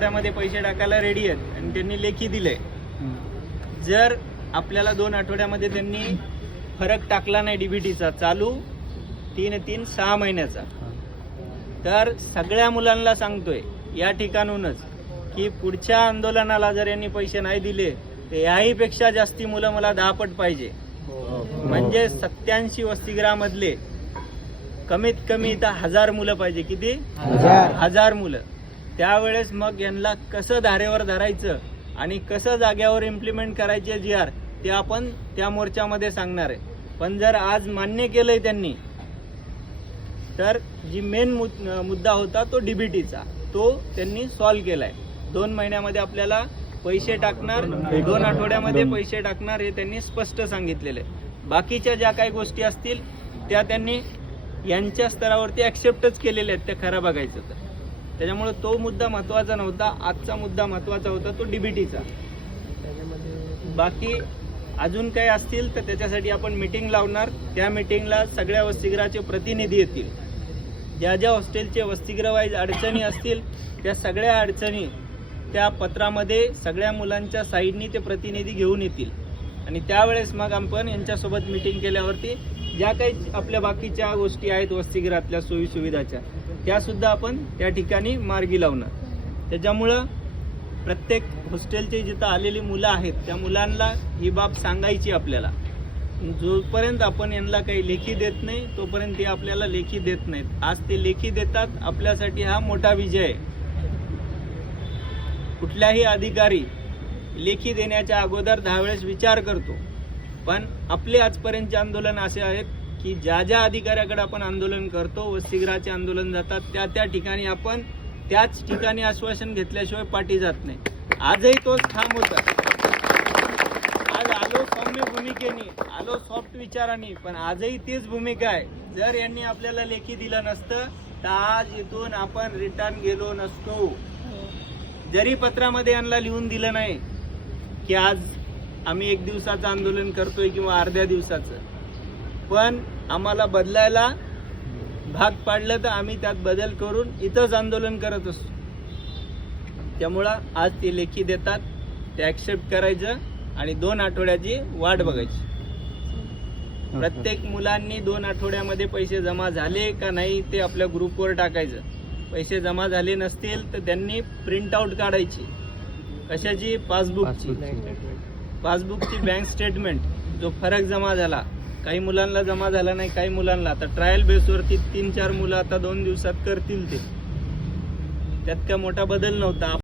आठवड्यामध्ये पैसे टाकायला रेडी आहेत आणि त्यांनी लेखी दिले. जर आपल्याला 2 आठवड्यामध्ये त्यांनी फरक टाकला नाही डीबीटीचा चालू 6 महिन्याचा, तर सगळ्या मुलांना सांगतोय या ठिकाणूनच की पुढच्या आंदोलनाला जर यांनी पैसे नाही दिले तर याही पेक्षा जास्ती मुलं मला 10 पट पाहिजे. म्हणजे 87 वसतिगृहामधले कमीत कमी इथं 1000 मुलं पाहिजे. किती? 1000 मुलं. त्यावेळेस मग यांना कसं धारेवर धरायचं आणि कसं जाग्यावर इम्प्लिमेंट करायचे GR ते आपण त्या मोर्चामध्ये सांगणार आहे. पण जर आज मान्य केलंय त्यांनी, तर जी मेन मुद्दा होता तो डीबीटीचा, तो त्यांनी सॉल्व्ह केलाय. 2 महिन्यामध्ये आपल्याला पैसे टाकणार, 2 आठवड्यामध्ये पैसे टाकणार हे त्यांनी स्पष्ट सांगितलेले. बाकीच्या ज्या काही गोष्टी असतील त्या त्यांनी यांच्या स्तरावरती ॲक्सेप्टच केलेल्या आहेत, त्या खरं बघायचं तर. त्याच्यामुळे तो मुद्दा महत्त्वाचा नव्हता. आजचा मुद्दा महत्त्वाचा होता तो डीबीटीचा. बाकी अजून काही असतील तर त्याच्यासाठी आपण मीटिंग लावणार. त्या मीटिंगला सगळ्या वसतिगृहाचे प्रतिनिधी येतील. ज्या ज्या हॉस्टेलचे वसतिगृह वाईज अडचणी असतील त्या सगळ्या अडचणी त्या पत्रामध्ये सगळ्या मुलांच्या साईडनी ते प्रतिनिधी घेऊन येतील आणि त्यावेळेस मग आपण यांच्यासोबत मीटिंग केल्यावरती ज्या काही आपल्या बाकीच्या गोष्टी आहेत वसतिगृहातल्या सोयीसुविधाच्या त्यासुद्धा आपण त्या ठिकाणी मार्गी लावणार. त्याच्यामुळं प्रत्येक हॉस्टेलचे जिथं आलेली मुलं आहेत त्या मुलांना ही बाब सांगायची आपल्याला. जोपर्यंत आपण यांना काही लेखी देत नाही तोपर्यंत ते आपल्याला लेखी देत नाहीत. आज ते लेखी देतात, आपल्यासाठी हा मोठा विजय आहे. कुठल्याही अधिकारी लेखी देण्याच्या अगोदर 10 वेळेस विचार करतो. पण आपले आजपर्यंतचे आंदोलन असे आहेत की ज्या ज्या अधिकाऱ्याकडे आपण आंदोलन करतो, वसतिगृहाचे आंदोलन जातात त्या ठिकाणी आपण त्याच ठिकाणी आश्वासन घेतल्याशिवाय पाठी जात नाही. आजही तोच ठाम होता. आज आलो सौम्य भूमिकेने, आलो सॉफ्ट विचारांनी, पण आजही तीच भूमिका आहे. जर यांनी आपल्याला लेखी दिलं नसतं तर आज इथून आपण रिटर्न गेलो नसतो. जरी पत्रामध्ये यांना लिहून दिलं नाही की आज आम्ही 1 दिवसाचं आंदोलन करतोय किंवा अर्ध्या दिवसाचं, पण आम्हाला बदलायला भाग पाडलं तर आम्ही त्यात बदल करून इथंच आंदोलन करत असतो. त्यामुळं आज ते लेखी देतात, ते ॲक्सेप्ट करायचं आणि 2 आठवड्याची वाट बघायची. प्रत्येक मुलांनी 2 आठवड्यामध्ये पैसे जमा झाले का नाही ते आपल्या ग्रुपवर टाकायचं. पैसे जमा झाले नसतील तर त्यांनी प्रिंट आउट काढायची. कशाची? पासबुकची बँक स्टेटमेंट. जो फरक जमा झाला, काही मुलांना जमा झाला नाही, काही मुलांना आता ट्रायल बेसवरती 3-4 मुलं आता 2 दिवसात करतील. ते त्यात काय मोठा बदल नव्हता.